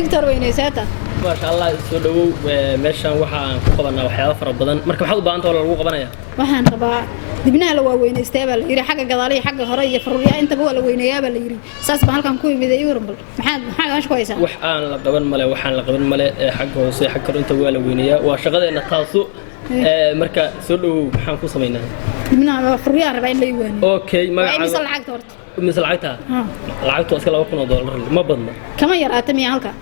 دكتور وين ساتا ما شاء الله soo dhawow meeshan waxaan ku qabanaa waxyaabo fara badan marka maxaad u baahan tahay lagu qabanaya waxaan rabaa dibnaha la waaweynaysta baa la yiri xagga gadaaliya xagga hore iyo faruurya inta waa la weynayaa baa la yiri saas baan halkan ku imid ay urban maxaa gash ku haysaa wax aan la qaban male xagga hoose xagga kor inta waa la weynayaa waa shaqadeena taasu marka soo dhawow maxaan ku sameynaa dibnaha faruurya rabaa in la iwaano okay magaca misal lacagta horta misal lacagta iska $2,000 ma badna kama yaraata miya halka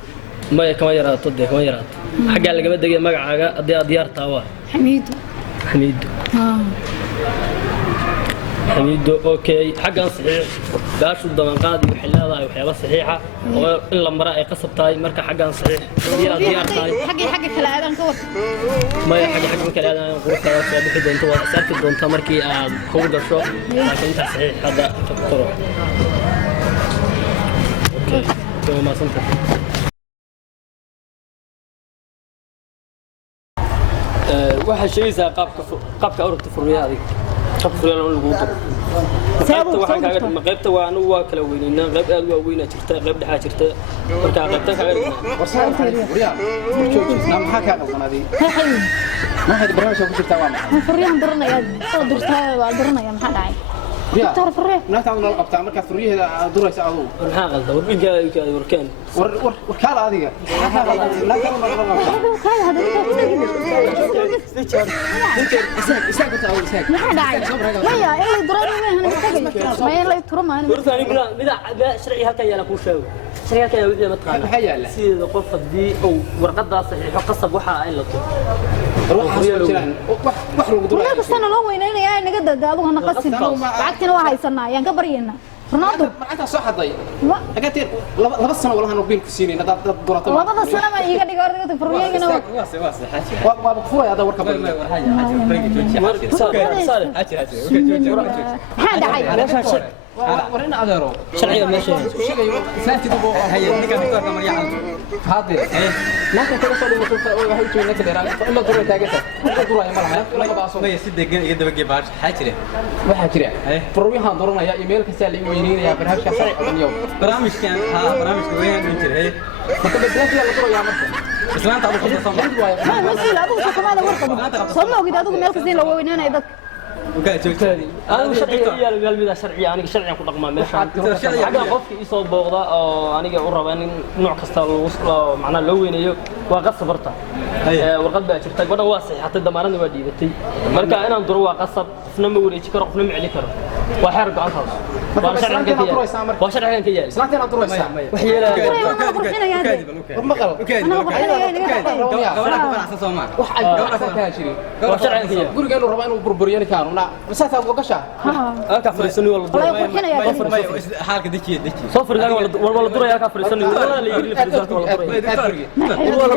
ما كمان يرات ده كمان يرات حاجة اللي جمد دقيقة مجا أدي أديار توا حميد أوكي حاجة صحيح باش الضمان قاضي وحلالة وحياة صحيحة إلا مرأة قصب تاي مركا حاجة صحيح أديار تاي حاجة كلا هذا نقول ما حاجة كلا هذا نقول كذا صادق دون توا سرت دون تمركي هو ده شو لكن صحيح هذا تروح أوكي تو ما صنت waxaa sheegaysaa qaabka ururta furriyaha adig qaabka furriyaha lagu diro waxaan kaaga dhigma qaybta waa anu waa kala weynaynaa qayb aad waa weynaa jirta qayb dhexaa jirta marka qaybta kaaga dhigma furriyaha maxaa ka qalqanaday maxay barnaamijka ku jirtaa waa maxay furriyaha baranaya oo durtaa waa baranaya maxaa dhacay دكتور فريه ناس عندنا القبطة مركز فريه هذا دور يساعدوه. والحاقل ده وركان. وركالة هذه. لا كانوا وركالة هذا إساق تساوي إساق. ما حد عايز. لا يا إيه يضربني هنا إساق. ما يلا يترمى هنا. ورثاني بلا شرعي هكذا يلا كوشاو. شرعي هكذا ويدي متقال. حاجة لا. سيد قفة دي أو ورقة صحيح قصب وحا إلا طول. روح حسنا. وحرق دور. لا بس أنا لو وين أنا يعني نقدر ده أبغى نقسم. بعدين واحد يصنع يعني كبرينا. رونالدو معناتها صح ضي لقيت لبس سنه والله نوبين كسيني نداد دورته لبس سنه ما يقدر يقول فريق انا واسع حاجه وابقفوا هذا وركب هذا عيب ورينا اذرو شرعيه ماشي فاتي دبو هي ديك دكتور مريان هذا لكن كل شيء مسؤول هي شيء نك ديران الا دور تاغتا دور ما لها لا باصو ما يسد يد بقي باش حاجره waxa jira furwiyahan doranaya email ka saalay weyneenaya barnaamijka sharci iyo barnaamijkan barnaamijka weyn u jiray marka bislaanta la dorayaa marka islaanta aad ku ما مسؤول ابو شكماده ورقه صرنا وقد ادوق مeel kasii la weyneenay dad وكان joogtay أنا شرعي ميدا شرعي أنا شرعي كل رقم ماشان حاجة قفك يسوى بوغدا أو أنا أقرب أن نوع كستال معنا لوين يو وقص برتا ورقد بقى شفتك بدنا واسع حتى دمارنا ودي بتي مركا أنا ندروا قصب فنم ولي شكر فنم عليه كر وحرق عن خلاص وشرعي كيال سنتين ادرو يسا وحيلا guriga inuu rabo inuu burburiyo kaanu na masaafo uga gasha ka fariisani wala xaalka dajiye صفر لا ولا دور يا كافر سني ولا اللي يجري في الزلط ولا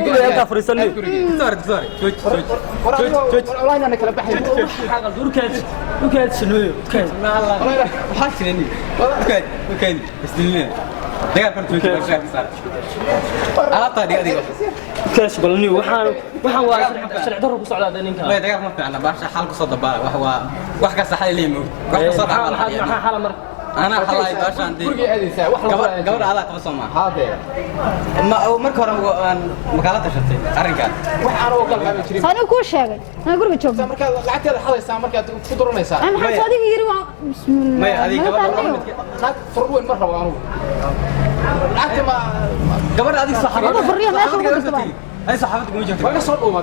دور يا كافر سني دور والله انا كلا بحي حاجه دور كات شنو كات ما الله حاجني وكان استنين دغال كنت في الشارع صار اعطى دي كاش قولني waxaan waa sharci daro ku socda ninka ما دغال ما فعنا باش حال ku soo dabaa wax ka saxay leeyahay wax ka soo maxaa xala mar أنا خلاص باشان دي. guriga aadaysa wax la قبل هذا قبل سما. هذا ما مرك هرم مقالات شفتي أرنكان. wax aan oo kala qaban jirin أنا كل شيء أنا أقول لك شوف marka lacagteeda xalaysa marka ku duranaysa أنا حاسس هذه يجري بسم الله ما هذه قبل naag furweyn mar rabo anigu lacagta ma قبل هذه صحابة. هذا فريق ما يسوي كذا طبعا هاي صحابتك مو جنتك. waga soo dhuuma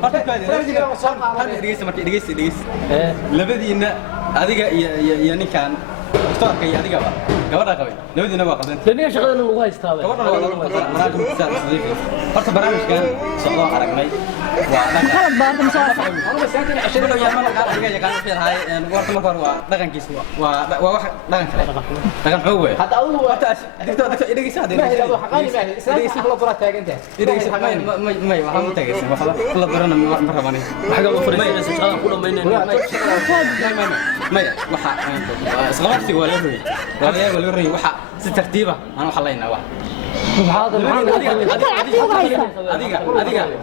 دقيقة مركي دقيقة. لبدي إن هذيك يعني كان اختارك يا هذيك بقى. قبل قبل لبدي إنه بقى. لأني شغال إنه هو يستوعب قبل أنا كنت سأل صديقي. فرت برامج كان صلاة حرقني. خلط بارد مسافة anigu saakin عشان لو يعمل قال حاجة كان في هاي ورت مكان ودقن كيس وواحد دقن كله دقن حوه hadda adigu waa دكتور إذا ساعد ma helaado xaqani ma helaado isla wax la dura taaganta ما waxaan u tagaysan waxa la dorana ma rabani حاجة مفرسين شغال كله ما ينين ما waxa isqabsi wala ruuy wala ruuy waxa si tartiiba aan waxa leeyahay wax هذا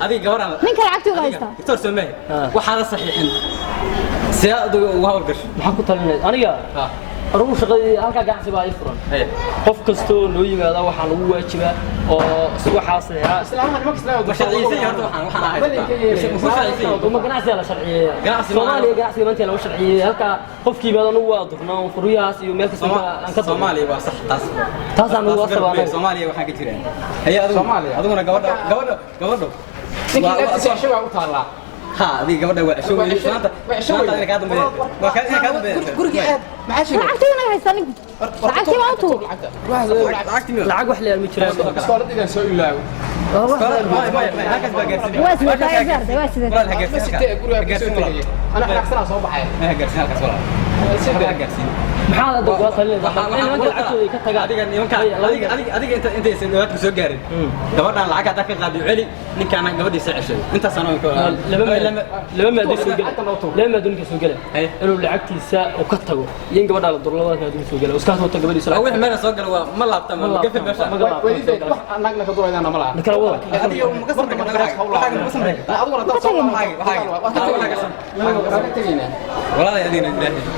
adiga gabaraan ninka lacagtiga haysta دكتور سماه waxa la saxiixin siyaad waa hawlgash maxaan ku talinay aniga arugu shaqadii halka ganacsi baa ay furan qof kasto loo yimaado waxa lagu waajibaa oo waxaas ah islaamaha nimanka islaamaha sharciyeysan horta waxaan ahay ma ganacsi la sharciyeeyo Soomaaliya ganacsi maanta lagu sharciyeeyo halka qofkii badan uu waadufnaa furiyahaas iyo meel kasta aan ka Soomaaliya waa sax taas aan ugu wasabaa Soomaaliya waxa ka jira hay aduguna gabadho ninkii shaqo u taala ها دي قبل ده شو ما انت انا قاعد بيه وكان قاعد بيه guriga aad maxaa sheegay lacagtina haysan lacagtii ma tu lacag wax leeyahay ma jiraan iskooladigan soo ilaawo هكذا بقى waa sida taageerada waa sida ولا هجرسين guriga soo tagay ana xanaaqsanaa soo baxay هجرسين هكذا ولا هجرسين maxaa la dad waa talin nimanka lacagtooda ka tagaa adiga inta sanadka soo gaarin gabadhan lacag hada ka qaadi celi ninkaan gabadhiisa ceshay inta sano laba maadin soo gala inuu lacagtiisa uu ka tago in gabadha la durlada ka soo gala iska soo tago gabadhiisa awix meel soo gala waa ma laabta ma gafir meesha wax anagna ka duraydana ma laha kala wada adiga ma ka samray aduguna dad soo baxay waxaa waxaa ka tagaynaa والله يا دين الله